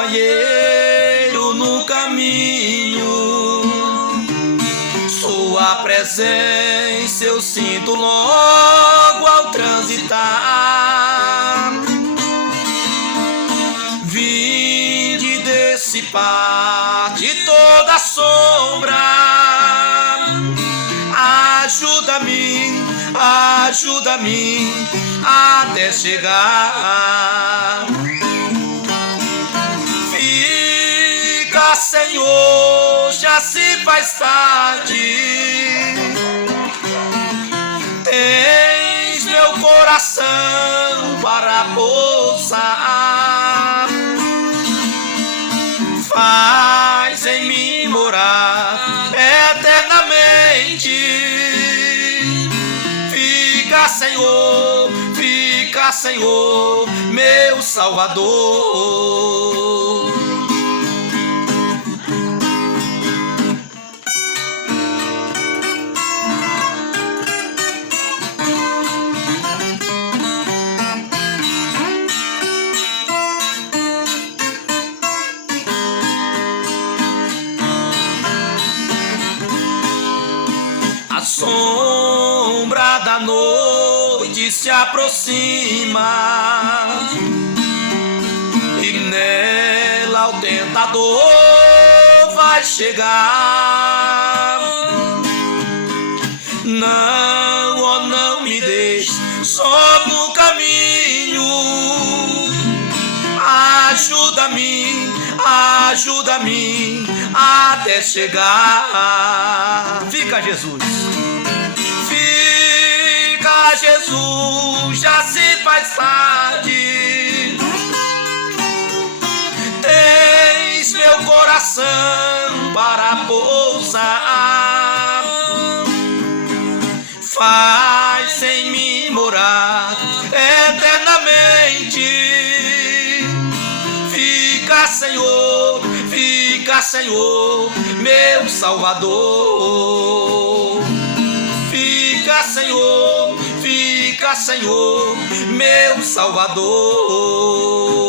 companheiro no caminho. Sua presença eu sinto logo ao transitar. Vinde dissipar de toda sombra. Ajuda-me, ajuda-me até chegar. Fica, Senhor, já se faz tarde. Tens meu coração para pousar. Faz em mim morar eternamente. Fica, Senhor, meu Salvador. A sombra da noite se aproxima e nela o tentador vai chegar. Não, oh, não me deixe só no caminho. Ajuda-me, ajuda-me até chegar. Fica, Jesus. Fica, Jesus, já se faz tarde. Tens meu coração para pousar. Faz em mim morar eternamente. Fica, Senhor, meu Salvador. Fica, Senhor, meu Salvador.